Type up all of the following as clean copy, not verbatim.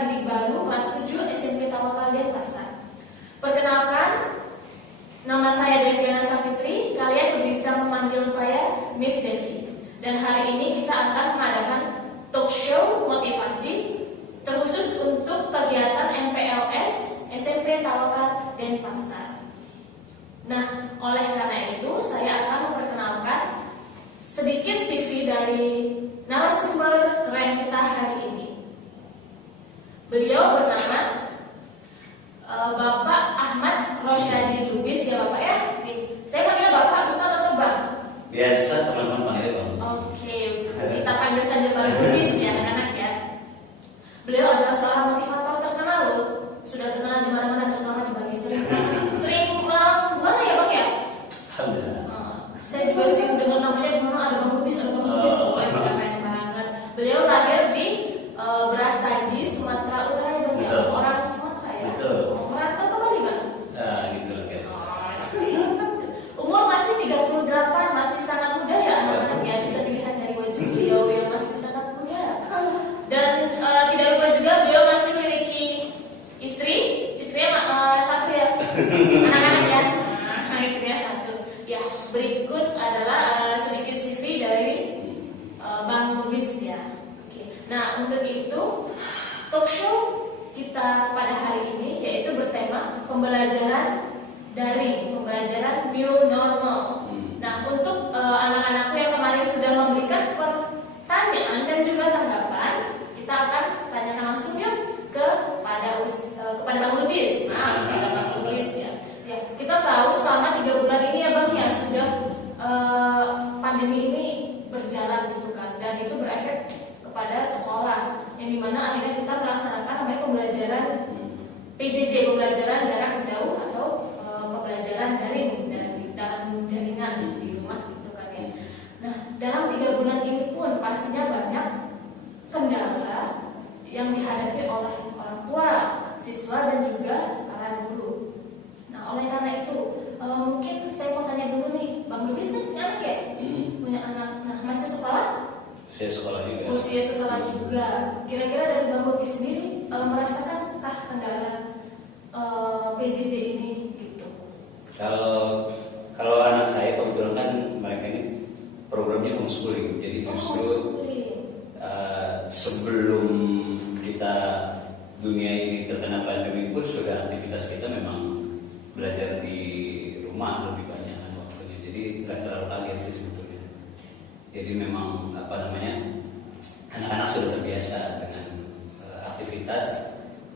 didik baru kelas 7 SMP Tawakal Denpasar. Perkenalkan, nama saya Deviana Safitri. Kalian bisa memanggil saya Miss Devi. Dan hari ini kita akan mengadakan talk show motivasi terkhusus untuk kegiatan MPLS SMP Tawakal Denpasar. Nah, oleh karena itu saya akan memperkenalkan sedikit CV dari narasumber keren kita hari ini. Beliau bernama Bapak Ahmad Rosyadi Lubis, ya Bapak ya. Saya panggil Bapak, Ustaz atau Bang? Biasa teman-teman panggil Bang. Oke, kita panggil saja Bang Lubis ya anak-anak ya. Beliau adalah seorang motivator terkenal loh. Sudah terkenal di mana-mana, terutama di bagi sering ulang buana ya Bang ya. Alhamdulillah. Saya juga sering dengar namanya di mana ada Bang Lubis, ada Bang Lubis. Keren banget. Beliau lahir di Brastagi, Sumatera Utara ya Bang ya. Orang Sumatera ya. Betul. Merantau ke Bali Bang. Gitu lah kan. Umur masih 38, masih sangat muda ya anak-anak ya. Bisa dilihat dari wajah beliau yang masih sangat muda. Dan tidak lupa juga beliau masih memiliki istrinya satu ya. Anak-anak ya. Istrinya satu. Ya, berikut adalah sedikit CV dari Bang Lubis ya. Oke. Nah, untuk itu talk show kita pada hari ini yaitu bertema pembelajaran daring, pembelajaran new normal. Nah, untuk anak-anakku yang kemarin sudah memberikan pertanyaan dan juga tanggapan, kita akan tanyakan langsung yuk kepada Bang Lubis. Nah, kepada Bang Lubis ya. Ya, kita tahu selama 3 bulan ini ya Bang ya sudah pandemi ini berjalan gitu kan, dan itu berefek kepada sekolah yang dimana akhirnya kita melaksanakan namanya pembelajaran PJJ, pembelajaran jarak jauh atau pembelajaran daring dalam jaringan di rumah gitu kan ya. Nah, dalam 3 bulan ini pun pastinya banyak kendala yang dihadapi oleh orang tua, siswa dan juga para guru. Nah, oleh karena itu mungkin saya mau tanya dulu nih, Bang Lubis kan punya anak ya? Punya anak. Nah, masih sekolah? Saya sekolah juga. Usia sekolah juga. Kira-kira dari Bang Lubis sendiri merasakankah kendala PJJ ini gitu? Kalau anak saya kebetulan kan mereka ini programnya homeschooling, jadi justru sebelum kita dunia ini terkena pandemi pun sudah aktivitas kita memang belajar di rumah lebih banyak waktunya, jadi nggak terlalu kaget sih sebetulnya. Jadi memang anak-anak sudah terbiasa dengan aktivitas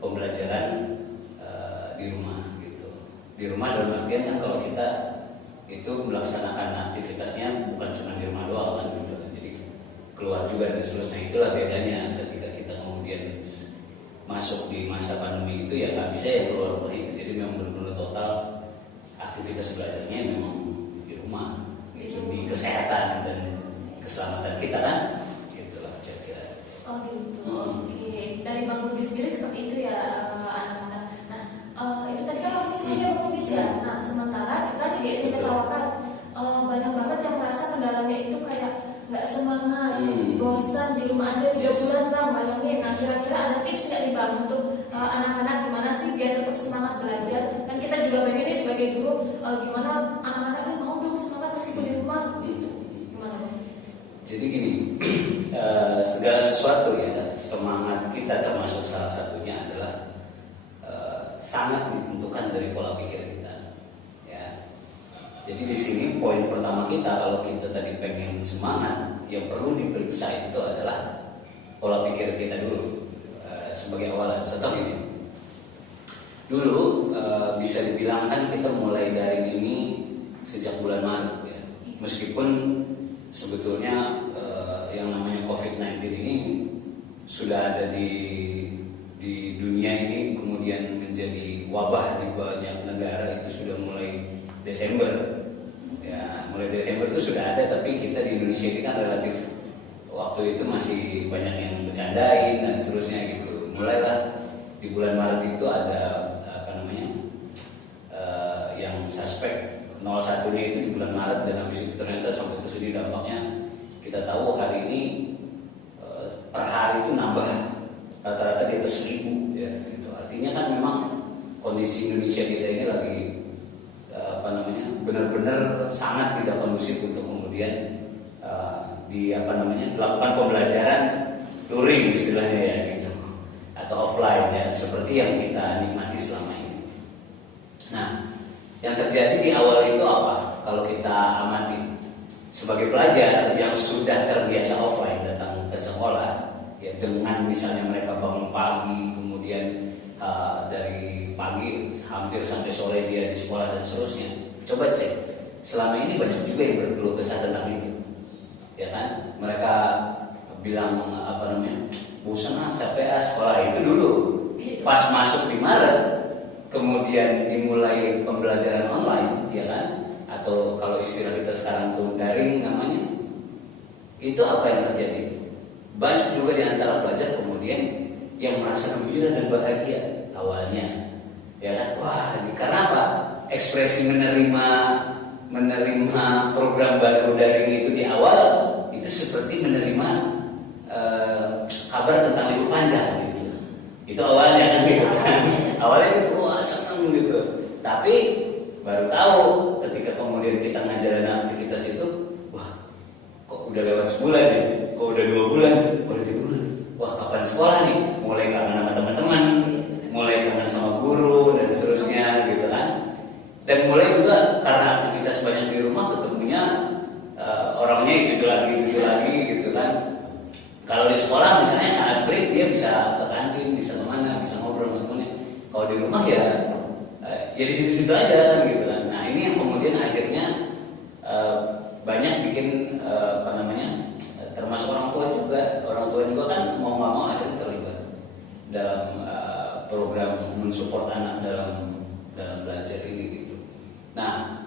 pembelajaran di rumah gitu. Di rumah dalam artian kan kalau kita itu melaksanakan aktivitasnya bukan cuma di rumah doang kan gitu. Jadi keluar juga dan seterusnya. Itulah bedanya ketika kita kemudian masuk di masa pandemi itu ya nggak bisa ya keluar itu. Jadi memang benar-benar total aktivitas belajarnya memang di rumah gitu, di kesehatan dan keselamatan kita kan gitulah kira-kira. Oh gitu. Oke. Dari Bang Lubis sendiri seperti itu ya anak-anak. Nah, itu tadi kan homeschooling Bang Lubis ya. Nah, sementara kita di SMP Tawakal banyak banget yang merasa kendalanya itu kayak nggak semangat, bosan di rumah aja 3 bulan Bang, bayangin. Nah, kira-kira ada tips nggak nih Bang untuk anak-anak gimana sih biar tetap semangat belajar? Kan kita juga pengen nih sebagai guru gimana anak-anaknya mau dong semangat meskipun di rumah. Gimana? Jadi gini, segala sesuatu ya, semangat kita termasuk salah satunya adalah sangat ditentukan dari pola pikir kita. Ya. Jadi di sini poin pertama kita kalau kita tadi pengen semangat, yang perlu diperiksa itu adalah pola pikir kita dulu sebagai awalan. Contoh ini, dulu bisa dibilang kan kita mulai dari ini sejak bulan Maret ya. Meskipun sebetulnya yang namanya COVID-19 ini sudah ada di dunia ini, kemudian menjadi wabah di banyak negara itu sudah mulai Desember ya, mulai Desember itu sudah ada, tapi kita di Indonesia ini kan relatif waktu itu masih banyak yang bercandain dan seterusnya gitu. Mulailah di bulan Maret itu ada yang suspek 01-nya itu di bulan Maret, dan habis itu ternyata sampai ke sini dampaknya kita tahu hari ini per hari itu nambah rata-rata di atas 1.000 ya. Itu artinya kan memang kondisi Indonesia kita ini lagi benar-benar sangat tidak kondusif untuk kemudian dilakukan pembelajaran luring istilahnya ya gitu, atau offline ya, seperti yang kita nikmati selama ini. Nah, yang terjadi di awal itu apa? Kalau kita amati sebagai pelajar yang sudah terbiasa offline datang ke sekolah ya, dengan misalnya mereka bangun pagi, kemudian dari pagi hampir sampai sore dia di sekolah dan seterusnya. Coba cek, selama ini banyak juga yang berkeluh kesah tentang itu, ya kan? Mereka bilang bosan capek sekolah itu dulu. Pas masuk di Maret, kemudian dimulai pembelajaran online, ya kan? Atau kalau istilah kita sekarang tuh daring namanya. Itu apa yang terjadi? Banyak juga di antara pelajar kemudian yang merasa gembira dan bahagia awalnya, ya kan? Wah, karena apa? Ekspresi menerima program baru daring itu di awal itu seperti menerima kabar tentang libur panjang gitu. Itu awalnya kan gitu kan. Awalnya itu wah seneng gitu. Tapi baru tahu ketika kemudian kita ngajarin aktivitas itu, wah kok udah lewat sebulan ya, kok udah 2 bulan, kok udah 3 bulan. Wah kapan sekolah nih? Mulai kangen sama teman-teman, mulai kangen sama guru dan seterusnya gitu kan. Dan mulai juga karena aktivitas banyak di rumah, ketemunya orangnya gitu lagi gitu kan. Kalau di sekolah misalnya saat break dia bisa ke kantin, bisa kemana, bisa ngobrol sama temennya. Kalau di rumah ya di situ-situ aja kan gitu kan. Nah ini yang kemudian akhirnya banyak bikin termasuk orang tua juga kan mau nggak mau akhirnya terlibat dalam program mensupport anak dalam belajar ini gitu. Nah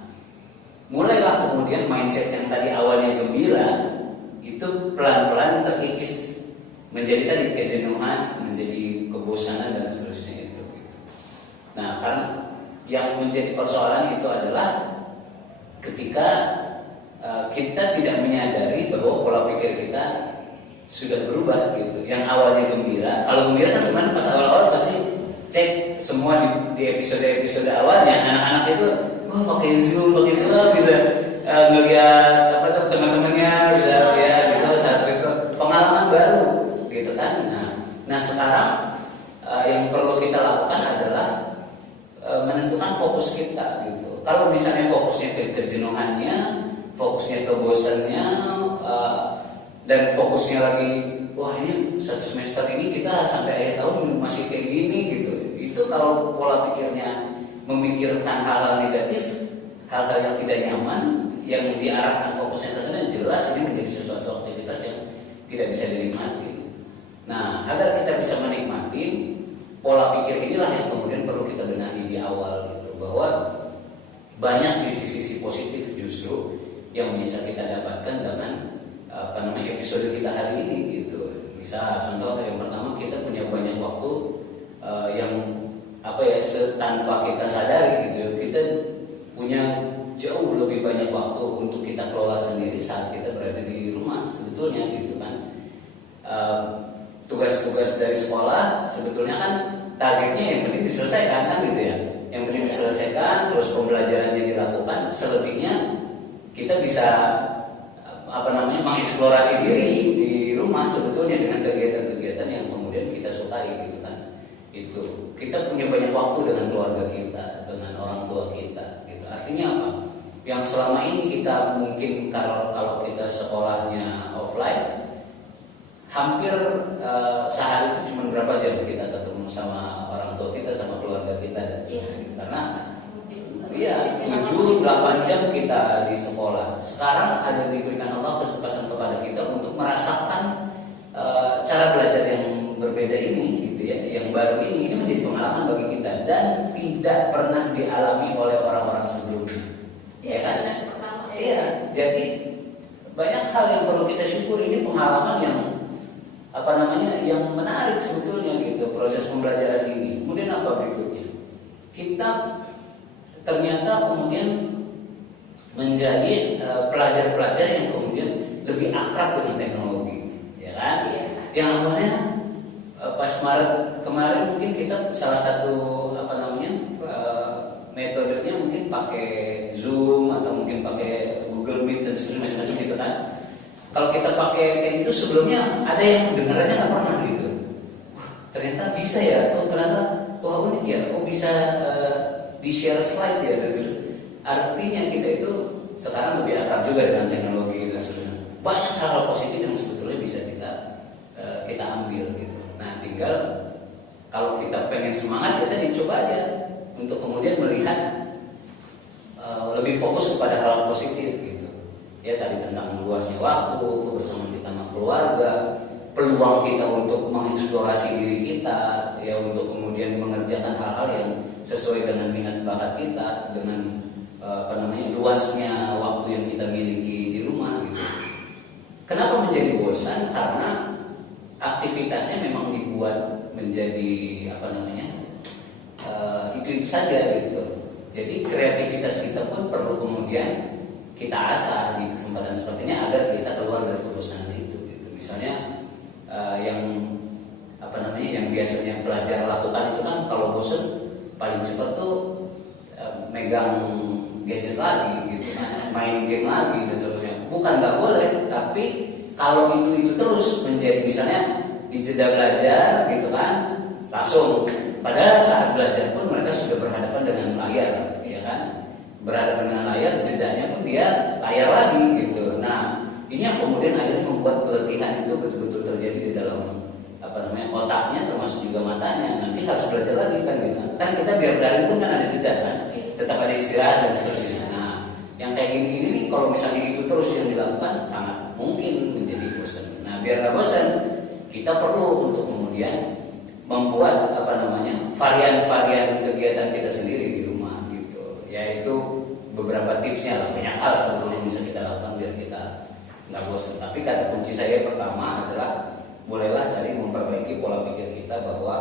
mulailah kemudian mindset yang tadi awalnya gembira itu pelan-pelan terkikis menjadi tadi kejenuhan, menjadi kebosanan dan seterusnya itu. Nah, karena yang menjadi persoalan itu adalah ketika kita tidak menyadari bahwa pola pikir kita sudah berubah gitu. Yang awalnya gembira, kalau gembira kan kemarin pas awal-awal pasti cek semua di episode awalnya anak-anak itu wah pakai Zoom, pakai itu bisa ngelihat teman-temannya bisa ya gitu saat itu pengalaman baru gitu kan. Nah sekarang yang perlu kita lakukan adalah menentukan fokus kita gitu. Kalau misalnya fokusnya ke kejenuhannya, fokusnya ke bosannya, dan fokusnya lagi wah ini 1 semester ini kita sampai akhir tahun masih kayak gini gitu. Itu kalau pola pikirnya memikirkan hal-hal negatif, hal-hal yang tidak nyaman, yang diarahkan fokusnya ke sana, jelas ini menjadi sesuatu aktivitas yang tidak bisa dinikmati. Nah, agar kita bisa menikmati pola pikir inilah yang kemudian perlu kita benahi di awal gitu, bahwa banyak sisi-sisi positif justru yang bisa kita dapatkan dengan episode kita hari ini gitu. Bisa contoh yang pertama, kita punya banyak waktu yang tanpa kita sadari gitu. Kita punya jauh lebih banyak waktu untuk kita kelola sendiri saat kita berada di rumah sebetulnya gitu kan. Tugas-tugas dari sekolah sebetulnya kan targetnya yang penting diselesaikan kan gitu ya. Yang penting diselesaikan, terus pembelajarannya dilakukan, selebihnya kita bisa mengeksplorasi diri di rumah sebetulnya dengan kegiatan-kegiatan yang kemudian kita sukai gitu kan. Itu kita punya banyak waktu dengan keluarga kita, dengan orang tua kita gitu. Artinya apa? Yang selama ini kita mungkin kalau kita sekolahnya offline, hampir sehari itu cuma berapa jam kita ketemu sama orang tua kita, sama keluarga kita dan karena 7-8 jam kita di sekolah. Sekarang ada diberikan Allah kesempatan kepada kita untuk merasakan cara belajar yang berbeda ini gitu ya, yang baru ini menjadi pengalaman bagi kita dan tidak pernah dialami oleh orang-orang sebelumnya. Ya kan? Iya, jadi banyak hal yang perlu kita syukuri. Ini pengalaman yang yang menarik sebetulnya gitu, proses pembelajaran ini. Kemudian apa berikutnya? Kita ternyata kemudian menjadi pelajar-pelajar yang kemudian lebih akrab dengan teknologi, ya kan? Yang awalnya pas Maret kemarin salah satu apa namanya metodenya mungkin pakai Zoom atau mungkin pakai Google Meet dan macam-macam gitu kan. Kalau kita pakai kayak gitu sebelumnya ada yang dengar aja nggak pernah gitu. Wah, ternyata bisa ya. Oh ternyata wah unik ya. Oh bisa di share slide ya. Artinya kita itu sekarang lebih akrab juga dengan teknologi dan sebagainya. Banyak hal-hal positif yang sebetulnya bisa kita ambil gitu. Nah tinggal kalau kita pengen semangat kita dicoba aja untuk kemudian melihat lebih fokus kepada hal positif gitu. Ya tadi tentang luasnya waktu, kebersamaan kita sama keluarga, peluang kita untuk mengeksplorasi diri kita, ya untuk kemudian mengerjakan hal-hal yang sesuai dengan minat bakat kita, dengan luasnya waktu yang kita miliki di rumah gitu. Kenapa menjadi bosan? Karena aktivitasnya memang dibuat menjadi itu saja gitu. Jadi kreativitas kita pun perlu kemudian kita asah di kesempatan seperti ini agar kita keluar dari kebosanan itu gitu. Misalnya yang biasanya pelajar lakukan itu kan kalau bosan paling cepat tuh megang gadget lagi gitu kan, main game lagi dan sebagainya. Bukan nggak boleh, tapi kalau itu terus menjadi misalnya di jeda belajar gitu kan, langsung padahal saat belajar pun mereka sudah berhadapan dengan layar, ya kan? Berhadapan dengan layar, jedanya pun dia layar lagi gitu. Nah, ini yang kemudian akhirnya membuat keletihan itu betul-betul terjadi di dalam otaknya termasuk juga matanya. Nanti harus belajar lagi kan gitu. Kan kita biar daring pun kan ada jeda kan, tetap ada istirahat dan seterusnya. Nah, yang kayak gini-gini nih kalau misalnya itu terus yang dilakukan sangat mungkin menjadi bosan. Nah, biar nggak bosan, kita perlu untuk kemudian membuat varian-varian kegiatan kita sendiri di rumah gitu. Yaitu beberapa tipsnya lah, banyak hal sebetulnya yang bisa kita lakukan biar kita nggak bosan. Tapi kata kunci saya pertama adalah mulailah dari memperbaiki pola pikir kita bahwa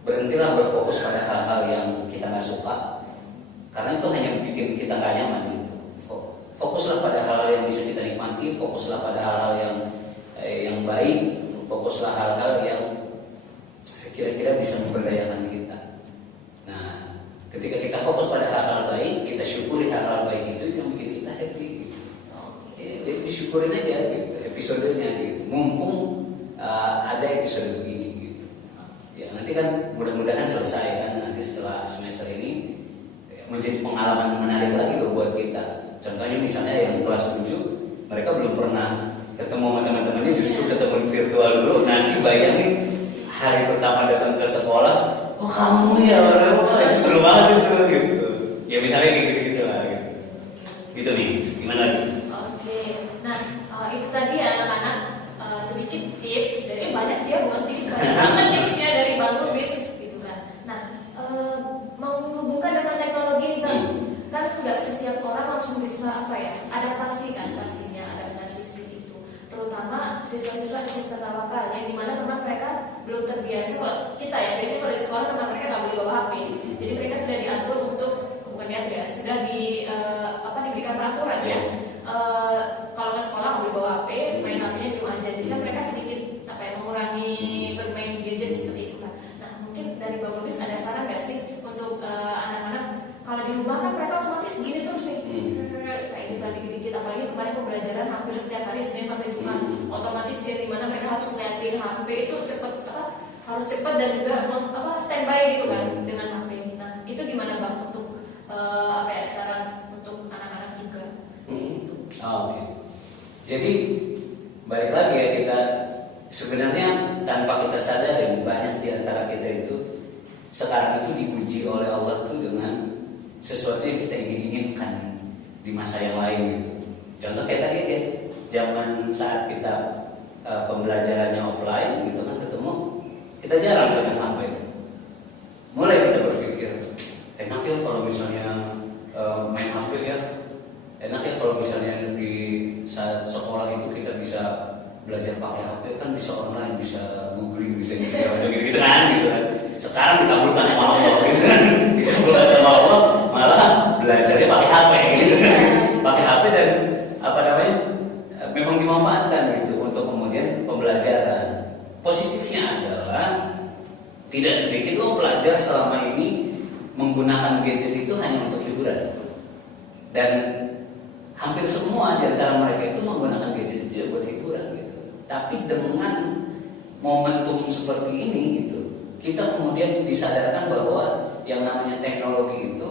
berhentilah berfokus pada hal-hal yang kita nggak suka, karena itu hanya bikin kita nggak nyaman gitu. Fokuslah pada hal-hal yang bisa kita nikmati, fokuslah pada hal-hal yang baik, fokuslah hal-hal yang kira-kira bisa memberdayakan kita. Nah, ketika kita fokus pada hal-hal baik, kita syukuri hal-hal baik itu yang bikin kita happy gitu. Jadi disyukurin aja gitu episodenya gitu. Mumpung ada episode begini gitu. Ya nanti kan mudah-mudahan selesai kan nanti setelah semester ini menjadi pengalaman menarik lagi loh buat kita. Contohnya misalnya yang kelas 7 mereka belum pernah ketemu sama teman-temannya, justru ketemu virtual dulu. Nanti bayangin hari pertama datang ke sekolah, oh kamu ya, itu seru banget itu gitu. Ya misalnya kayak gitu-gitu lah gitu. Gitu nih, gimana lagi? Oke, nah itu tadi ya anak-anak sedikit tips dari banyak, dia bukan sedikit, banyak banget tipsnya dari Bang Lubis gitu kan. Nah, mau menghubungkan dengan teknologi nih Bang, kan nggak setiap orang langsung bisa adaptasi kan, pastinya adaptasi seperti itu. Terutama siswa-siswa di sektor tawakal yang dimana memang mereka belum terbiasa. Kalau kita ya biasanya kalau di sekolah memang mereka nggak boleh bawa HP, jadi mereka sudah diatur untuk bukan diatur ya, sudah diberikan peraturan ya. Kalau ke sekolah nggak boleh bawa HP, main HP-nya di rumah aja. Jadi kan mereka sedikit mengurangi bermain gadget seperti itu kan. Nah mungkin dari Bang Lubis ada saran nggak sih untuk anak-anak kalau di rumah kan mereka otomatis gini terus nih, kayak gitu dikit-dikit. Apalagi kemarin pembelajaran hampir setiap hari Senin sampai Jumat, otomatis ya dimana mereka harus ngeliatin HP itu harus cepat dan juga standby gitu kan dengan HP. Nah itu gimana Bang untuk saran untuk anak-anak juga? Oke. Jadi balik lagi ya, kita sebenarnya tanpa kita sadar dan banyak di antara kita itu sekarang itu diuji oleh Allah tuh dengan sesuatu yang kita inginkan di masa yang lain gitu. Contoh kayak tadi ya, zaman saat kita pembelajarannya offline gitu kan ketemu, kita jarang dengan HP. Mulai kita berpikir, enak ya kalau misalnya main HP ya. Enak ya kalau misalnya di saat sekolah itu kita bisa belajar pakai HP, kan bisa online, bisa googling, bisa gitu kan. Sekarang dikabulkan sama Allah gitu kan. Dikabulkan sama Allah, malah belajarnya pakai HP gitu kan. Pakai HP dan memang dimanfaatkan gitu untuk kemudian pembelajaran. Positifnya adalah tidak sedikit pelajar selama ini menggunakan gadget itu hanya untuk hiburan. Dan hampir semua di antara mereka itu menggunakan gadget itu buat hiburan gitu. Tapi dengan momentum seperti ini gitu, kita kemudian disadarkan bahwa yang namanya teknologi itu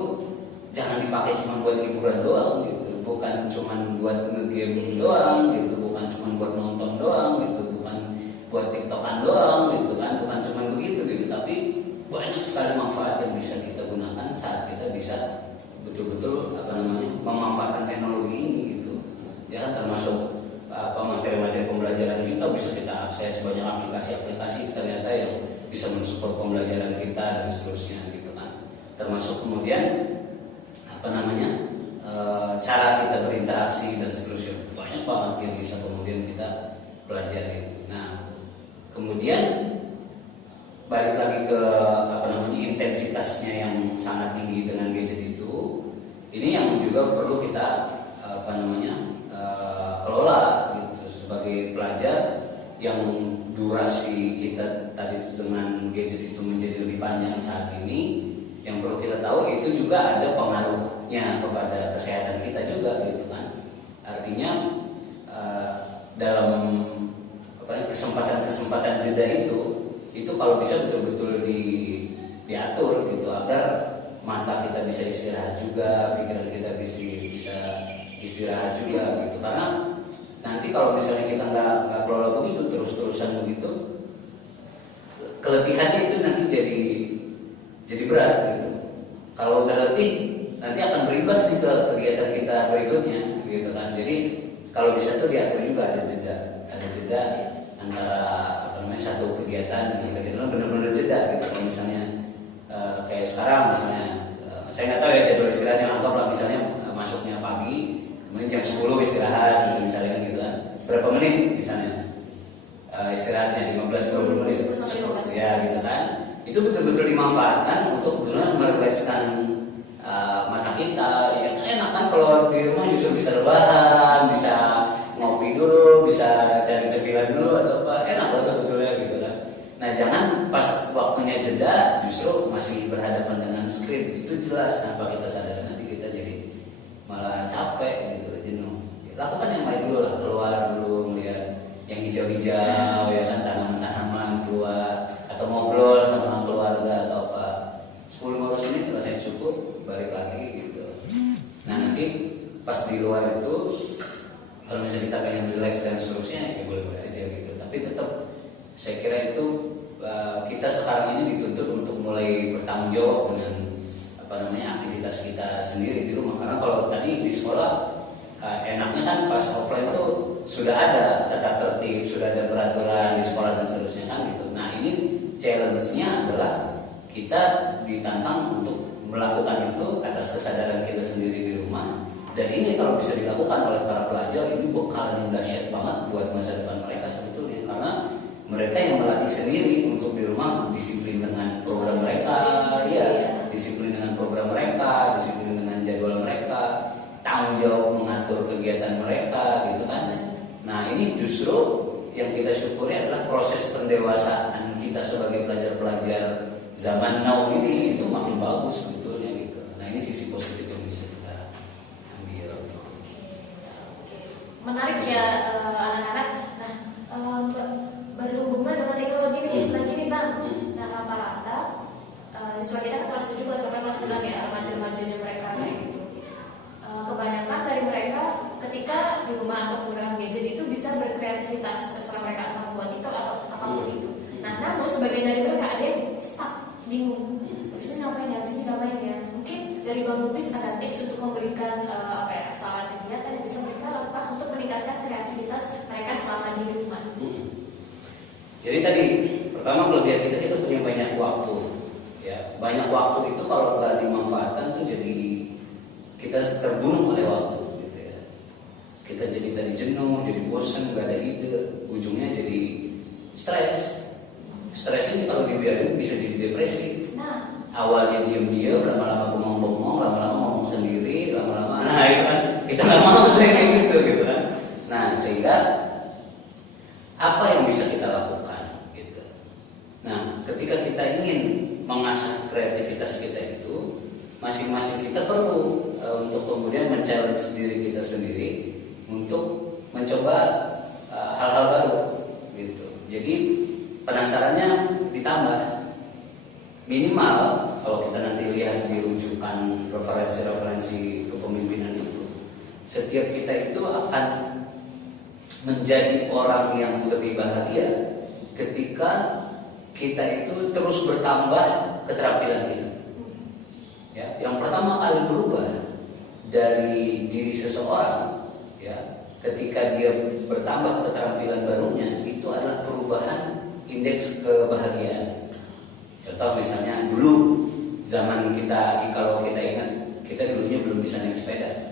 jangan dipakai cuma buat hiburan doang gitu, bukan cuma buat nge-game doang gitu, bukan cuma buat nonton doang gitu, bukan buat tiktokan doang gitu kan, bukan cuma begitu gitu, tapi banyak sekali manfaat yang bisa kita gunakan saat kita bisa betul-betul memanfaatkan teknologi ini gitu. Ya kan, termasuk materi-materi pembelajaran kita bisa kita akses, banyak aplikasi-aplikasi ternyata yang bisa mensupport pembelajaran kita dan seterusnya gitu kan. Termasuk kemudian cara kita berinteraksi dan seterusnya, banyak banget yang bisa kemudian kita pelajari. Nah, kemudian balik lagi ke intensitasnya yang sangat tinggi dengan gadget itu, ini yang juga perlu kita kelola gitu sebagai pelajar, yang durasi kita tadi dengan gadget itu menjadi lebih panjang saat ini. Yang perlu kita tahu itu juga ada pengaruhnya kepada kesehatan kita juga gitu kan. Artinya dalam kesempatan jeda itu kalau bisa betul-betul diatur gitu, agar mata kita bisa istirahat juga, pikiran kita bisa istirahat juga gitu. Karena nanti kalau misalnya kita nggak kelola begitu, terus-terusan begitu, keletihannya itu nanti jadi berat gitu. Kalau udah letih, nanti akan berimbas di kegiatan kita berikutnya gitu kan. Jadi kalau bisa tuh diatur juga, ada jeda antara satu kegiatan dengan kegiatan, benar-benar jeda gitu. Kalau misalnya kayak sekarang misalnya, saya nggak tahu ya jadwal istirahatnya, anggaplah misalnya masuknya pagi, kemudian jam 10 istirahat gitu misalnya gitu kan. Berapa menit misalnya istirahatnya, 15-20 menit ya gitu kan. Itu betul-betul dimanfaatkan untuk benar merelekskan mata kita. Yang enak kan kalau di rumah justru bisa rebahan, bisa ngopi dulu, bisa cari cemilan dulu atau apa, enak loh sebetulnya gitu kan. Nah, jangan pas waktunya jeda justru masih berhadapan dengan screen. Itu jelas tanpa kita sadar nanti kita jadi malah capek gitu, jenuh. Lakukan yang lain dulu lah, keluar dulu, melihat yang hijau-hijau ya kan, tanaman-tanaman, keluar atau ngobrol sama keluarga atau apa. 10-15 menit selesai cukup, balik lagi gitu. Nah, nanti pas di luar itu kalau misalnya kita pengen relax dan seterusnya ya boleh-boleh aja gitu. Tapi tetap saya kira itu kita sekarang ini dituntut untuk mulai bertanggung jawab dengan aktivitas kita sendiri di rumah. Karena kalau tadi di sekolah enaknya kan pas offline itu sudah ada tata tertib, sudah ada peraturan di sekolah dan seterusnya kan gitu. Nah, ini challenge-nya adalah kita ditantang untuk melakukan itu atas kesadaran kita sendiri di rumah. Dan ini kalau bisa dilakukan oleh para pelajar, ini bekal yang dahsyat banget buat masa depan mereka sebetulnya. Karena mereka yang melatih sendiri untuk di rumah disiplin dengan program mereka, disiplin dengan program mereka, disiplin dengan jadwal mereka, tanggung jawab mengatur kegiatan mereka gitu kan. Nah, ini justru yang kita syukuri adalah proses pendewasaan kita sebagai pelajar-pelajar zaman now ini itu makin bagus sebetulnya gitu. Nah, ini sisi positif yang bisa kita ambil. Menarik ya anak-anak. Nah, berhubungan dengan teknologi ini lagi nih Bang. Nah, rata-rata siswa kita kan kelas 7 kelas 8 kelas 9 ya, remaja-remajanya mereka kayak gitu. Kebanyakan dari mereka ketika di rumah atau menggunakan gadget itu bisa berkreativitas, terserah mereka entah membuat TikTok atau apapun itu. Nah, namun sebagian dari mereka ada yang stuck, bingung. Habis ini ngapain ya? Mungkin dari Bang Lubis ada tips untuk memberikan saran kegiatan yang bisa mereka lakukan untuk meningkatkan kreativitas mereka selama di rumah. Jadi tadi pertama kelebihan kita punya banyak waktu. Ya, banyak waktu itu kalau nggak dimanfaatkan tuh jadi kita terbunuh oleh waktu gitu ya. Kita jadi tadi jenuh, jadi bosan, nggak ada ide, ujungnya jadi stres. Stres ini kalau dibiarin bisa jadi depresi. Nah, awalnya diam-diam, lama-lama bengong-bengong, lama-lama ngomong sendiri, lama-lama itu kan kita nggak mau kayak gitu kan. Nah, sehingga apa yang bisa kita lakukan gitu. Nah, ketika kita ingin mengasah kreativitas kita itu masing-masing kita perlu untuk kemudian men-challenge diri kita sendiri untuk mencoba hal-hal baru gitu. Jadi penasarannya ditambah, minimal kalau kita nanti lihat di rujukan referensi-referensi kepemimpinan itu, setiap kita itu akan menjadi orang yang lebih bahagia ketika kita itu terus bertambah keterampilan kita. Ya, yang pertama kali berubah dari diri seseorang, ya, ketika dia bertambah keterampilan barunya, itu adalah perubahan indeks kebahagiaan. Contoh misalnya dulu zaman kita, kalau kita ingat, kita dulunya belum bisa naik sepeda.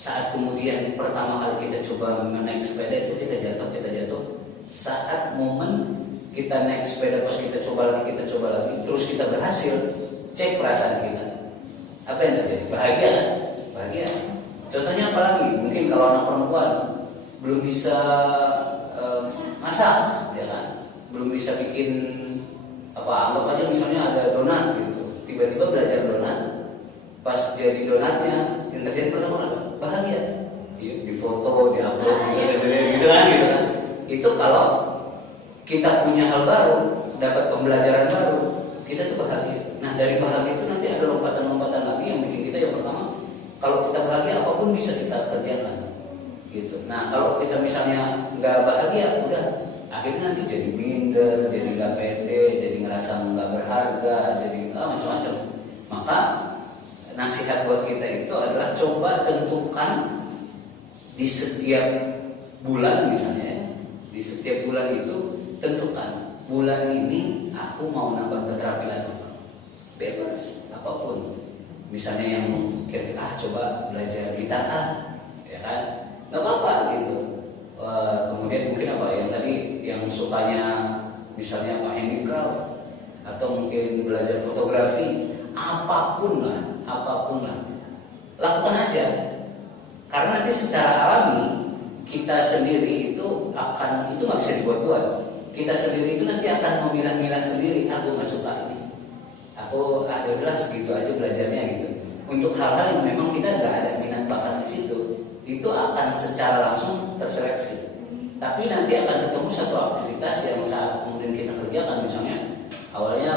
Saat kemudian pertama kali kita coba naik sepeda itu kita jatuh. Saat momen kita naik sepeda, pas kita coba lagi, terus kita berhasil, cek perasaan kita. Apa yang terjadi? Bahagia kan? Bahagia. Contohnya apa lagi? Mungkin kalau anak perempuan belum bisa masak, ya kan? Belum bisa bikin apa, anggap aja misalnya ada donat gitu. Tiba-tiba belajar donat, pas jadi donatnya, yang terjadi pertama apa? Bahagia. Di foto, di upload, di sosial media gitu kan. Itu kalau kita punya hal baru, dapat pembelajaran baru, kita tuh bahagia. Nah dari bahagia itu nanti ada lompatan-lompatan lagi yang bikin kita, yang pertama, kalau kita bahagia apapun bisa kita kerjakan, gitu. Nah kalau kita misalnya nggak bahagia, udah akhirnya nanti jadi minder, jadi nggak pede, jadi ngerasa nggak berharga, jadi macam-macam. Maka nasihat buat kita itu adalah coba tentukan di setiap bulan misalnya, di setiap bulan itu tentukan bulan ini aku mau nambah keterampilan apa, bebas apapun. Misalnya yang kira-kira coba belajar gitar ya kan, nggak apa-apa gitu. Kemudian mungkin apa yang tadi yang sukanya misalnya apa, handicraft, atau mungkin belajar fotografi, apapun lah, lakukan aja. Karena nanti secara alami kita sendiri itu akan, itu nggak bisa dibuat-buat. Kita sendiri itu nanti akan memilah-milah sendiri, aku nggak suka ini, aku akhirnya segitu aja belajarnya gitu. Untuk hal-hal yang memang kita nggak ada minat bakat di situ, itu akan secara langsung terseleksi. Tapi nanti akan ketemu satu aktivitas yang saat kemudian kita kerjakan, misalnya awalnya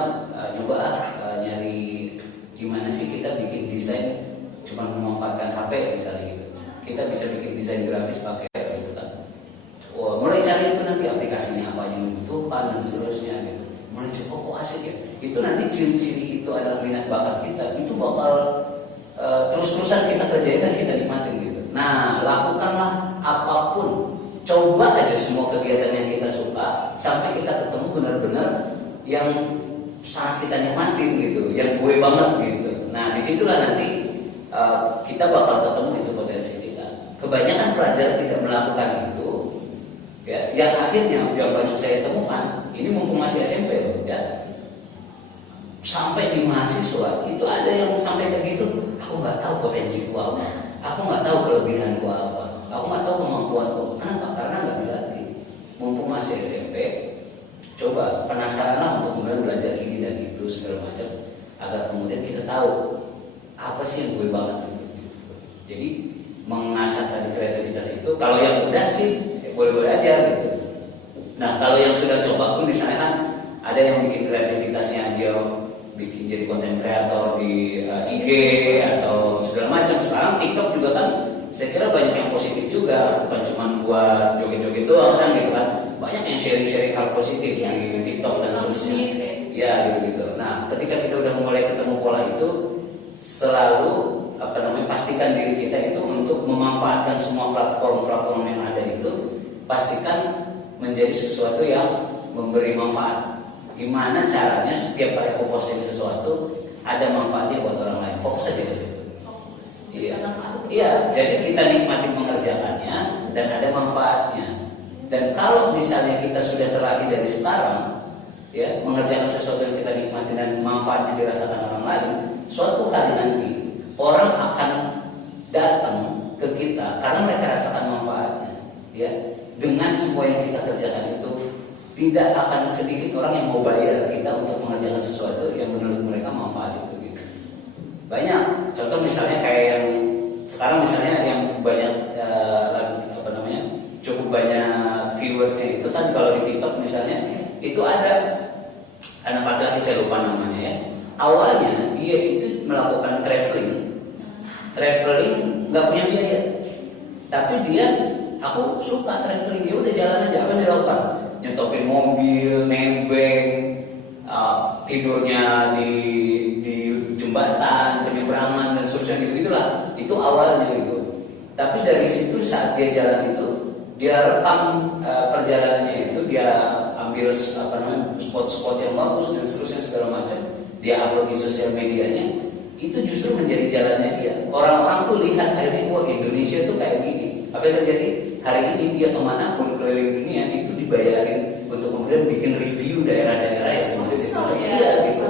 nyari gimana sih kita bikin desain cuma memanfaatkan HP misalnya gitu. Kita bisa bikin desain grafis pakai gitu kan. Mulai cari itu nanti aplikasinya apa yang dibutuhkan dan seterusnya gitu. Mulai coba kok asik ya. Itu nanti ciri-ciri itu adalah minat bakat kita. Itu bakal terus-terusan kita kerjain dan kita nikmatin gitu. Nah, lakukanlah apapun. Coba aja semua kegiatan yang kita suka sampai kita ketemu benar-benar yang sangat kita nikmatin gitu, yang gue banget gitu. Nah, disitulah nanti kita bakal ketemu itu potensi kita. Kebanyakan pelajar tidak melakukan itu, ya. Yang akhirnya yang banyak saya temukan, ini mumpung masih SMP loh, ya. Sampai di mahasiswa itu ada yang sampai kayak gitu. Aku nggak tahu potensi gua apa, aku nggak tahu kelebihan gua apa, aku nggak tahu kemampuan gua. Kenapa? Karena nggak dilatih. Mumpung masih SMP, coba penasaranlah untuk kemudian belajar ini dan itu segala macam, agar kemudian kita tahu apa sih yang gue banget gitu. Jadi mengasah tadi kreativitas itu, kalau yang udah sih boleh-boleh aja gitu. Nah kalau yang sudah coba pun misalnya kan ada yang bikin kreativitasnya dia bikin jadi konten kreator di IG atau segala macam. Sekarang TikTok juga kan saya kira banyak yang positif juga, bukan cuma buat joget-joget doang kan gitu kan. Banyak yang sharing-sharing hal positif ya, di TikTok dan seterusnya. Ya gitu-gitu. Nah ketika kita udah mulai ketemu pola itu, selalu pastikan diri kita itu untuk memanfaatkan semua platform yang ada itu, pastikan menjadi sesuatu yang memberi manfaat. Gimana caranya setiap kali aku posting sesuatu ada manfaatnya buat orang lain, fokus aja ke situ. Iya, jadi kita nikmati mengerjakannya dan ada manfaatnya. Dan kalau misalnya kita sudah terlatih dari sekarang, ya, mengerjakan sesuatu yang kita nikmati dan manfaatnya dirasakan orang lain, suatu hari nanti orang akan datang ke kita karena mereka rasakan manfaatnya, ya. Dengan semua yang kita kerjakan itu tidak akan sedikit orang yang mau bayar kita untuk mengerjakan sesuatu yang menurut mereka manfaat itu gitu. Banyak contoh misalnya kayak yang sekarang misalnya yang banyak apa namanya cukup banyak viewersnya itu kan kalau di TikTok misalnya itu ada anak laki-laki saya lupa namanya ya. Awalnya dia itu melakukan traveling nggak punya biaya, tapi dia aku suka traveling, dia udah jalan aja apa yang dilakukan nyetopin mobil, nebeng, tidurnya di jembatan, penyeberangan dan seterusnya gitu gitulah. Itu awalnya gitu. Tapi dari situ saat dia jalan itu, dia rekam perjalanannya itu, dia ambil apa namanya spot-spot yang bagus dan seterusnya segala macam, dia upload di sosial medianya. Itu justru menjadi jalannya dia. Orang-orang tuh lihat akhirnya wah Indonesia tuh kayak gini. Apa yang terjadi? Hari ini dia kemanapun keliling dunia itu dibayarin untuk kemudian bikin review daerah-daerah yang kemudian dia gitu.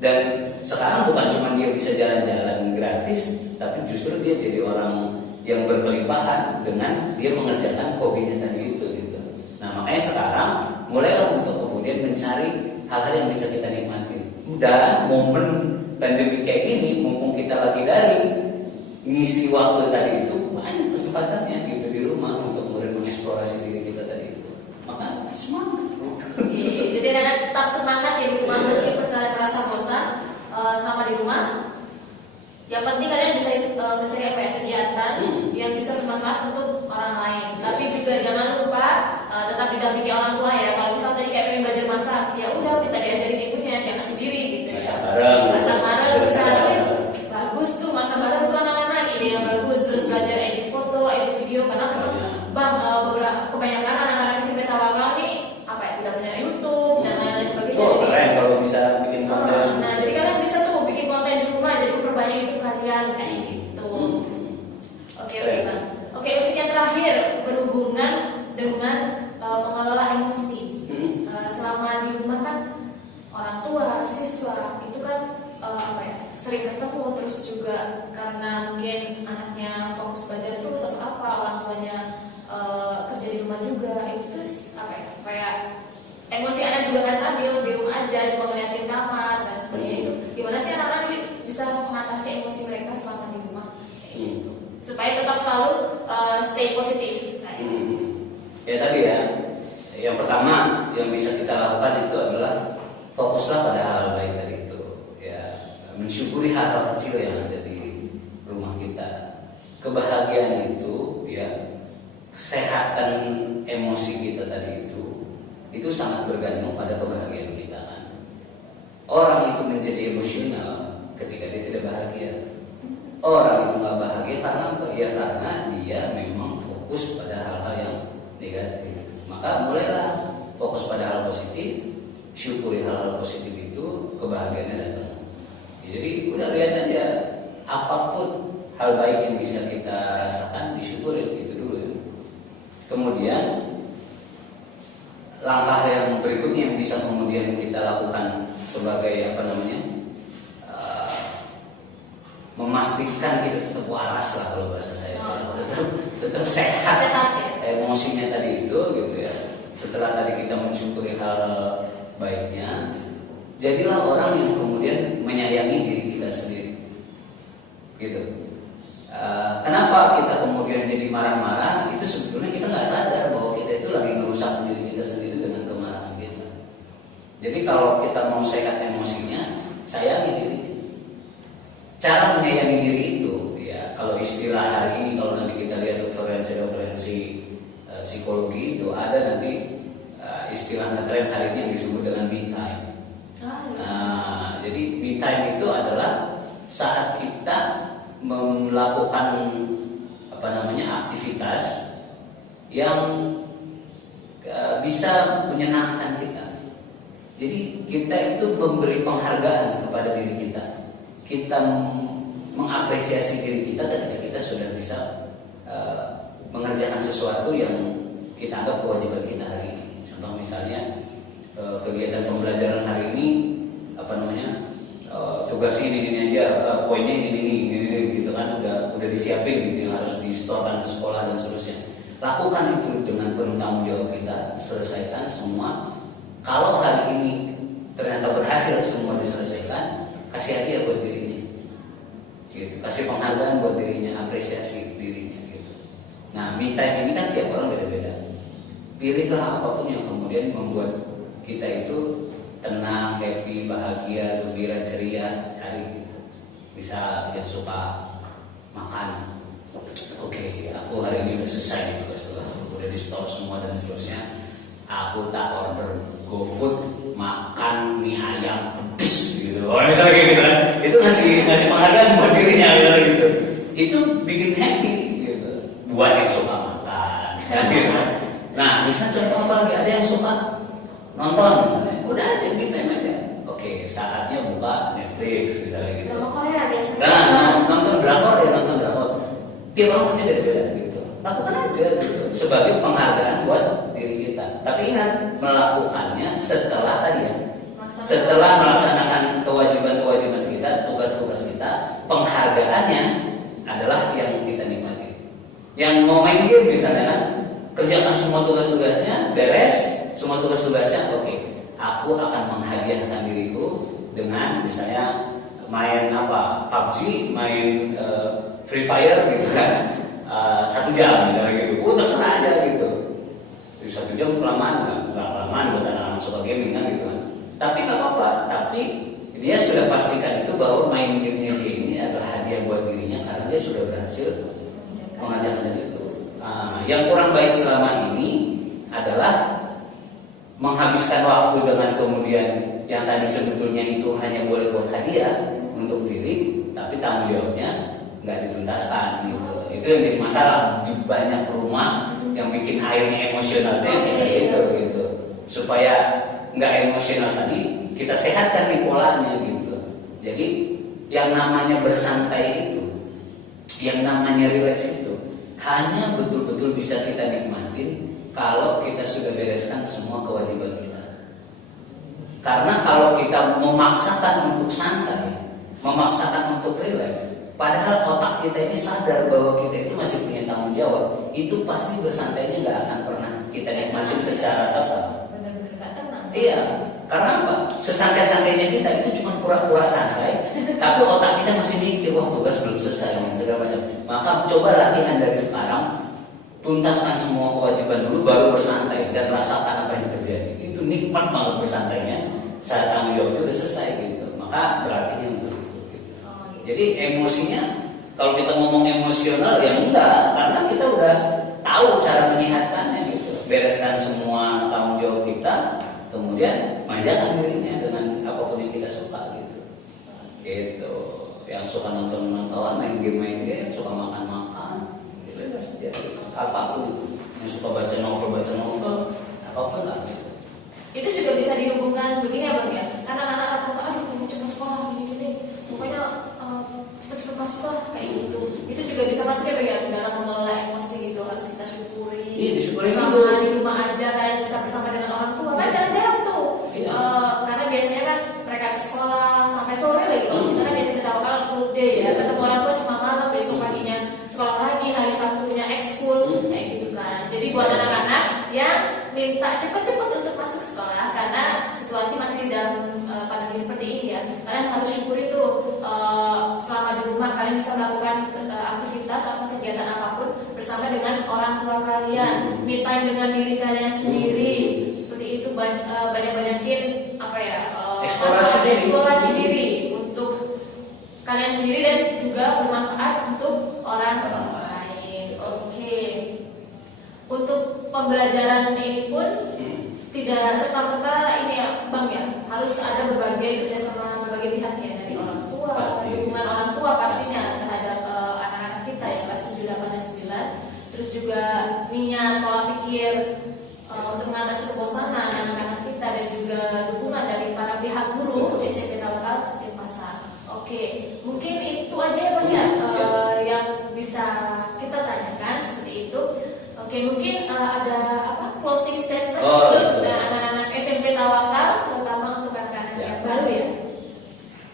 Dan sekarang bukan cuma dia bisa jalan-jalan gratis, tapi justru dia jadi orang yang berkelimpahan dengan dia mengerjakan hobinya tadi itu gitu. Nah makanya sekarang mulailah untuk kemudian mencari hal-hal yang bisa kita nikmati. Dan momen pandemi kayak gini, mumpung kita lagi daring, ngisi waktu tadi itu banyak kesempatannya gitu di rumah untuk kemudian mengeksplorasi diri kita tadi itu. Maka semangat. Jadi anak tetap semangat ya di rumah meskipun kalian merasa bosan selama di rumah. Yang penting kalian bisa mencari apa ya kegiatan yang bisa bermanfaat untuk orang lain. Tapi juga jangan lupa tetap didampingi orang tua ya. Kalau misalnya tadi kayak pengen belajar masak, ya udah minta diajarin ibunya, jangan sendiri gitu. Masak bareng, bisa bagus tuh masak bareng tuh anak-anak, ide yang bagus. Terus belajar edit foto, edit video karena memang bang beberapa kebanyakan anak-anak di sini Tawakal nih apa ya tidak punya YouTube dan lain-lain sebagainya. Oh keren kalau bisa bikin konten. Nah jadi kalian bisa tuh bikin konten di rumah, jadi memperbanyak itu kalian kayak gitu. Oke bang. Oke untuk yang terakhir berhubungan dengan mengelola emosi. Selama di rumah kan orang tua, siswa itu kan apa ya sering ketemu, terus juga karena mungkin anaknya fokus belajar terus atau apa, orang tuanya kerja di rumah juga, itu terus apa ya kayak emosi anak juga nggak stabil di rumah aja cuma ngeliatin kamar dan sebagainya. Itu gimana sih anak-anak bisa mengatasi emosi mereka selama di rumah gitu, supaya tetap selalu stay positif nah, ya tadi ya yang pertama yang bisa kita lakukan itu adalah fokuslah pada hal baik dari itu ya, mensyukuri hal-hal kecil yang ada di rumah kita. Kebahagiaan itu ya, kesehatan emosi kita tadi itu sangat bergantung pada kebahagiaan kita kan. Orang itu menjadi emosional ketika dia tidak bahagia. Orang itu nggak bahagia karena apa? Ya karena dia memang fokus pada hal-hal yang negatif. Maka mulailah fokus pada hal positif, syukuri hal-hal positif itu, kebahagiaannya datang. Jadi udah lihat aja apapun hal baik yang bisa kita rasakan disyukuri itu dulu. Kemudian langkah yang berikutnya yang bisa kemudian kita lakukan sebagai apa namanya memastikan kita tetap waras lah kalau bahasa saya, tetap sehat ya? Emosinya tadi itu gitu ya. Setelah tadi kita mensyukuri hal baiknya, jadilah orang yang kemudian menyayangi diri kita sendiri gitu. Kenapa kita kemudian jadi marah-marah? Itu sebetulnya kita nggak sadar bahwa kita itu lagi merusak diri kita sendiri dengan kemarahan kita. Jadi kalau kita mau sehat emosinya, sayangi diri. Cara menyayangi diri itu ya, kalau istilah hari ini kalau nanti kita lihat referensi psikologi itu ada nanti istilah ngetren hari ini yang disebut dengan me time. Nah, jadi me time itu adalah saat kita melakukan apa namanya aktivitas yang bisa menyenangkan kita. Jadi kita itu memberi penghargaan kepada diri kita. Kita mengapresiasi diri kita ketika kita sudah bisa mengerjakan sesuatu yang kita anggap kewajiban kita hari ini. Contoh misalnya kegiatan pembelajaran hari ini apa namanya tugasnya ini aja, poinnya ini gitu kan udah disiapin gitu yang harus disetorkan ke sekolah dan seterusnya. Lakukan itu dengan penuh tanggung jawab kita. kita selesaikan semua. Kalau hari ini ternyata berhasil semua diselesaikan, kasih hadiah buat dirinya, gitu. Kasih penghargaan buat dirinya, apresiasi dirinya, gitu. Nah, me time ini kan tiap orang beda-beda. Pilihlah apapun yang kemudian membuat kita itu tenang, happy, bahagia, gembira, ceria, cari gitu. Bisa yang suka makan, oke, aku hari ini udah selesai nih tugas-tugas, udah di store semua dan seterusnya. Aku tak order GoFood, makan mie ayam pedes gitu. Oh, misalnya kayak gitu kan, itu ngasih penghargaan buat dirinya gitu. Itu bikin happy gitu. Buat yang suka makan, kan gitu. Nah, misalnya contoh apa lagi? Ada yang suka nonton misalnya, udah aja gitu aja. Oke, saatnya buka Netflix misalnya gitu. Drama Korea biasanya. Nah, nonton drakor ya nonton drakor. Tiap orang pasti beda-beda gitu. Lakukan aja gitu sebagai penghargaan buat diri kita. Tapi ingat, melakukannya setelah tadi ya. Setelah melaksanakan kewajiban-kewajiban kita, tugas-tugas kita, penghargaannya adalah yang kita nikmati. Yang mau main game misalnya kan, kerjakan semua tugas-tugasnya, beres, semua tugas-tugasnya, oke. Aku akan menghadiahkan diriku dengan misalnya main apa, PUBG, main Free Fire gitu kan, 1 jam misalnya gitu. Terserah aja gitu. Jadi 1 jam kelamaan nggak kelamaan buat anak-anak suka gaming kan gitu kan. Tapi nggak apa-apa. Tapi dia sudah pastikan itu bahwa main gamenya dia ini adalah hadiah buat dirinya karena dia sudah berhasil mengajarkan itu. Yang kurang baik selama ini adalah menghabiskan waktu dengan kemudian yang tadi sebetulnya itu hanya boleh buat hadiah untuk diri, tapi tanggung jawabnya nggak dituntaskan gitu. Itu yang jadi masalah di banyak rumah yang bikin airnya emosional gitu. Supaya nggak emosional tadi, kita sehatkan nih polanya gitu. Jadi yang namanya bersantai itu, yang namanya relax itu hanya betul-betul bisa kita nikmatin kalau kita sudah bereskan semua kewajiban kita. Karena kalau kita memaksakan untuk santai, memaksakan untuk relax, padahal otak kita ini sadar bahwa kita itu masih punya tanggung jawab, itu pasti bersantainya nggak akan pernah kita nikmatin secara total. Benar-benar nggak tenang. Iya, karena apa? Sesantai-santainya kita itu cuma pura-pura santai, tapi otak kita masih mikir, wah tugas belum selesai, segala macam. Maka coba latihan dari sekarang, tuntaskan semua kewajiban dulu, baru bersantai dan rasakan apa yang terjadi. Itu nikmat banget bersantainya saat tanggung jawabnya udah selesai gitu. Maka berarti untuk itu. Gitu. Jadi emosinya, kalau kita ngomong emosional ya enggak, karena kita udah tahu cara menyehatkannya gitu. Bereskan semua tanggung jawab kita, kemudian manjakan dirinya dengan apapun yang kita suka gitu. Gitu. Yang suka nonton, main game, suka makan, ya, apapun itu. Yang suka baca novel, apapun lah gitu. Itu juga bisa dihubungkan begini ya Bang ya. Karena anak-anak kata, aduh kamu cepat sekolah gini, pokoknya cepat-cepat masuk lah kayak gitu. Itu juga bisa masuk ya Bang ya dalam mengelola emosi gitu. Harus kita syukuri. Iya, disyukuri sama dulu. di rumah aja kayak bisa bersama dengan orang tua. Kan jarang-jarang tuh. Iya. Karena biasanya kan mereka ke sekolah sampai sore lagi. Kalau kita kan biasanya tahu kan full day ya. Ketemu orang tua cuma malam, besok paginya sekolah lagi, hari Sabtunya ekskul kayak gitu kan. Jadi buat anak-anak yang minta cepat-cepat untuk masuk sekolah karena situasi masih dalam pandemi seperti ini ya, kalian harus syukuri tuh selama di rumah kalian bisa melakukan aktivitas atau kegiatan apapun bersama dengan orang tua kalian, me time dengan diri kalian sendiri, seperti itu. Banyak-banyakin apa ya, eksplorasi diri untuk kalian sendiri dan juga bermanfaat untuk orang lain. Oke. Untuk pembelajaran ini pun tidak serta-merta ini ya Bang ya, harus ada berbagai kerjasama berbagai pihak ya, dari orang tua, dukungan orang tua pastinya terhadap anak-anak kita ya kelas 7, 8, dan 9. Terus juga niat, pola pikir untuk mengatasi kebosanan anak-anak kita, dan juga dukungan dari para pihak guru SMP Tawakal Denpasar. Oke, mungkin itu aja ya Bang ya yang bisa kita tanyakan seperti itu. Oke, mungkin ada closing statement untuk anak-anak SMP Tawakal, terutama untuk anak-anak yang baru ya.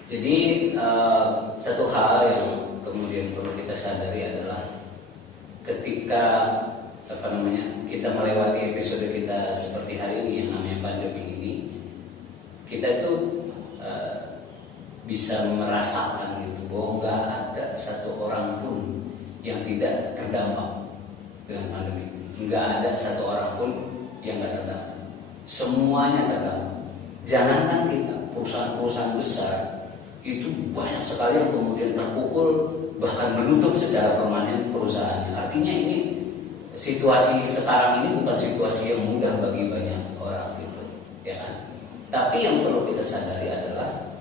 Jadi satu hal yang kemudian perlu kita sadari adalah ketika kita melewati episode kita seperti hari ini yang namanya pandemi ini, kita itu bisa merasakan gitu bahwa nggak ada satu orang pun yang tidak terdampak dengan pandemi ini. Nggak ada satu orang pun yang nggak terdampak. Semuanya terdampak. Jangankan kita, perusahaan-perusahaan besar itu banyak sekali yang kemudian terpukul bahkan menutup secara permanen perusahaannya. Artinya ini situasi sekarang ini bukan situasi yang mudah bagi banyak orang gitu, ya kan? Tapi yang perlu kita sadari adalah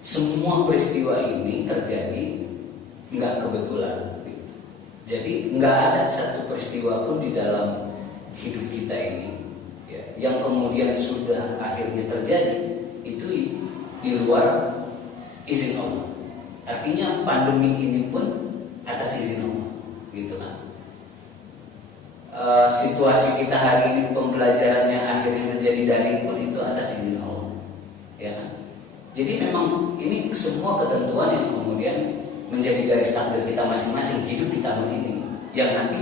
semua peristiwa ini terjadi nggak kebetulan. Gitu. Jadi nggak ada satu peristiwa pun di dalam hidup kita ini ya, yang kemudian sudah akhirnya terjadi itu di luar izin Allah. Artinya pandemi ini pun atas izin Allah, gitu kan? Situasi kita hari ini pembelajarannya akhirnya menjadi daring pun itu atas izin Allah, ya kan? Jadi memang ini semua ketentuan yang kemudian menjadi garis takdir kita masing-masing hidup di tahun ini, yang nanti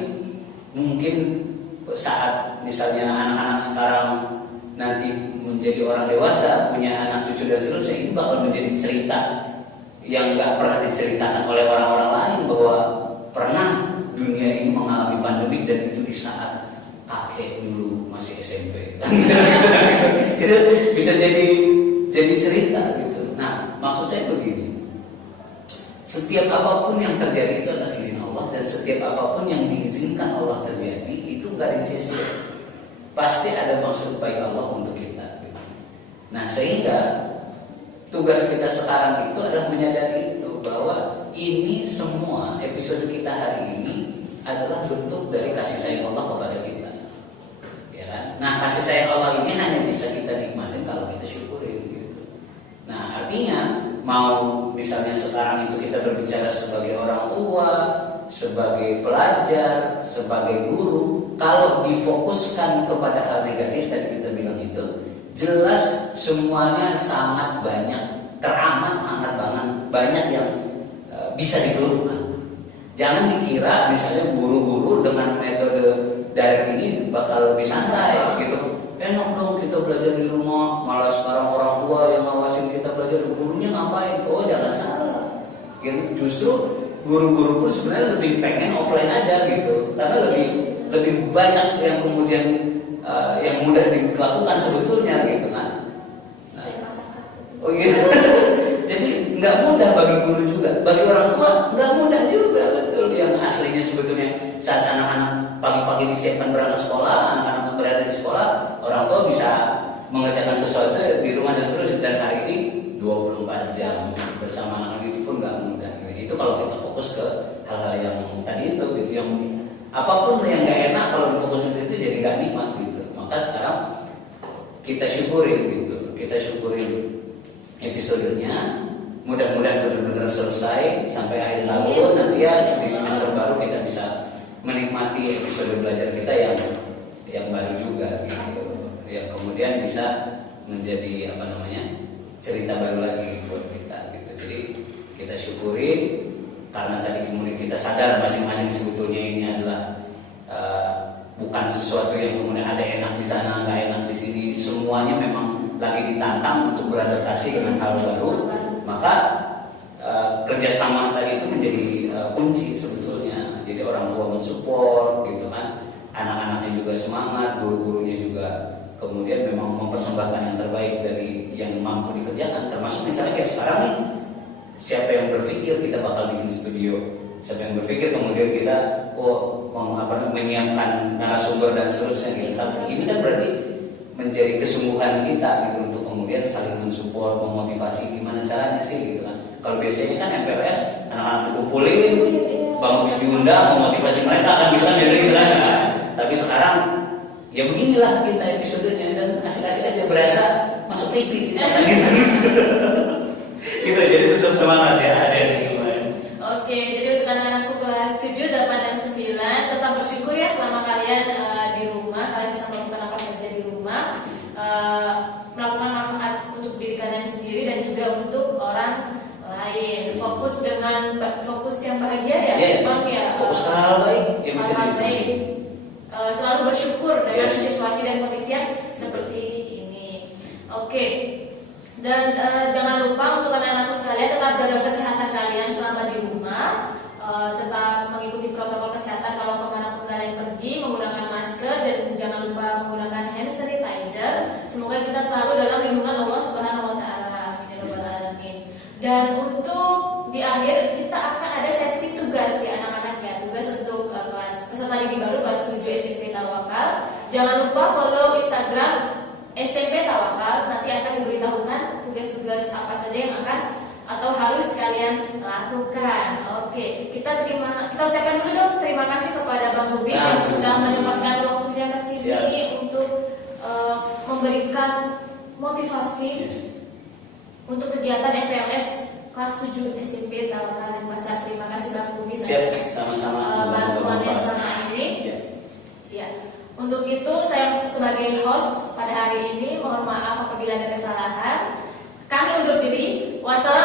mungkin saat misalnya anak-anak sekarang nanti menjadi orang dewasa, punya anak cucu dan seterusnya, ini bakal menjadi cerita yang nggak pernah diceritakan oleh orang-orang lain bahwa pernah dunia ini mengalami pandemi dan itu di saat kakek dulu masih SMP. Itu bisa jadi cerita gitu. Nah, maksud saya begini, setiap apapun yang terjadi itu atas izin Allah, dan setiap apapun yang diizinkan Allah terjadi itu nggak ada sia-sia. Pasti ada maksud baik Allah untuk kita. Gitu. Nah, sehingga tugas kita sekarang itu adalah menyadari itu bahwa ini semua episode kita hari ini adalah bentuk dari kasih sayang Allah kepada kita. Ya kan? Nah, kasih sayang Allah ini hanya bisa kita nikmatin kalau kita syukurin gitu. Nah, artinya mau misalnya sekarang itu kita berbicara sebagai orang tua, sebagai pelajar, sebagai guru, kalau difokuskan kepada hal negatif tadi kita bilang itu, jelas semuanya sangat banyak, teramat sangat banyak yang bisa dikeluhkan. Jangan dikira misalnya guru-guru dengan metode daring ini bakal lebih santai gitu. Enak dong kita belajar di rumah, malah sekarang orang tua yang ngawasin kita belajar, gurunya ngapain? Oh, jangan salah. Gitu. Justru guru-guru pun sebenarnya lebih pengen offline aja gitu, karena lebih banyak yang kemudian yang mudah dilakukan sebetulnya gitu kan. Nah, oh gitu. Jadi nggak mudah bagi guru juga, bagi orang tua nggak mudah juga, betul. Yang aslinya sebetulnya saat anak-anak pagi-pagi disiapkan berangkat sekolah, anak-anak berada di sekolah, orang tua bisa mengerjakan sesuatu di rumah dan seterusnya. Dan hari ini 24 jam bersama anak-anak itu pun nggak mudah. Itu kalau kita fokus ke hal-hal yang tadi itu, gitu, yang apapun yang nggak enak kalau difokusin itu jadi nggak nikmat gitu. Maka sekarang kita syukurin gitu, kita syukurin episodenya. Mudah-mudahan benar-benar selesai sampai akhir tahun, nanti ya di semester baru kita bisa menikmati episode belajar kita yang baru juga gitu, yang kemudian bisa menjadi cerita baru lagi buat kita gitu. Jadi kita syukuri karena tadi kemudian kita sadar masing-masing sebetulnya ini adalah bukan sesuatu yang kemudian ada enak di sana, nggak enak di sini. Semuanya memang lagi ditantang untuk beradaptasi dengan hal baru. Maka kerjasama tadi itu menjadi kunci sebetulnya. Jadi orang tua mensupport gitu kan, anak-anaknya juga semangat, guru-gurunya juga kemudian memang mempersembahkan yang terbaik dari yang mampu dikerjakan. Termasuk misalnya kayak sekarang nih, siapa yang berpikir kita bakal bikin studio, siapa yang berpikir kemudian kita menyiapkan narasumber dan seterusnya gitu. Tapi ini kan berarti menjadi kesungguhan kita gitu untuk kemudian saling mensupport, memotivasi gimana caranya sih gitu kan. Kalau biasanya kan MPLS anak-anak dikumpulin, Bang Bis diundang memotivasi mereka kan gitu kan biasanya gitu kan. Tapi sekarang ya beginilah kita episodenya dan asik-asik aja berasa masuk TV gitu. Gitu jadi tetap semangat ya ada yang semuanya. Oke, jadi untuk anak-anakku kelas 7, 8, dan 9 tetap bersyukur ya selama kalian di rumah, kalian bisa melakukan apa saja di rumah, melakukan manfaat untuk diri kalian sendiri dan juga untuk orang lain. Fokus dengan fokus yang bahagia ya, yes. Bang ya. Fokus ke hal baik yang bisa hal baik. selalu bersyukur dengan Yes. situasi dan kondisi yang seperti ini. Oke. Dan jangan lupa untuk anak-anakku sekalian tetap jaga kesehatan kalian selama di rumah. Tetap mengikuti protokol kesehatan kalau kemanapun kalian pergi, menggunakan masker dan jangan lupa menggunakan hand sanitizer. Semoga kita selalu dalam lindungan Allah Subhanahu wa taala. Amin ya rabbal alamin. Dan untuk di akhir kita akan ada sesi tugas ya anak-anak ya. Tugas untuk kelas peserta didik baru kelas 7 SMP Tawakal. Jangan lupa follow Instagram SMP Tawakal, nanti akan diberitahukan tugas-tugas apa saja yang akan atau harus kalian lakukan. Oke, kita ucapkan dulu dong terima kasih kepada Bang Bubis yang sudah menyempatkan waktunya ke sini untuk memberikan motivasi untuk kegiatan MPLS kelas 7 SMP Tawakal dan Pasar. Terima kasih Bang Bubis Siap, sama-sama. bantuannya selama ini. Ya. Untuk itu saya sebagai host pada hari ini mohon maaf apabila ada kesalahan. Kami undur diri. Wassalamualaikum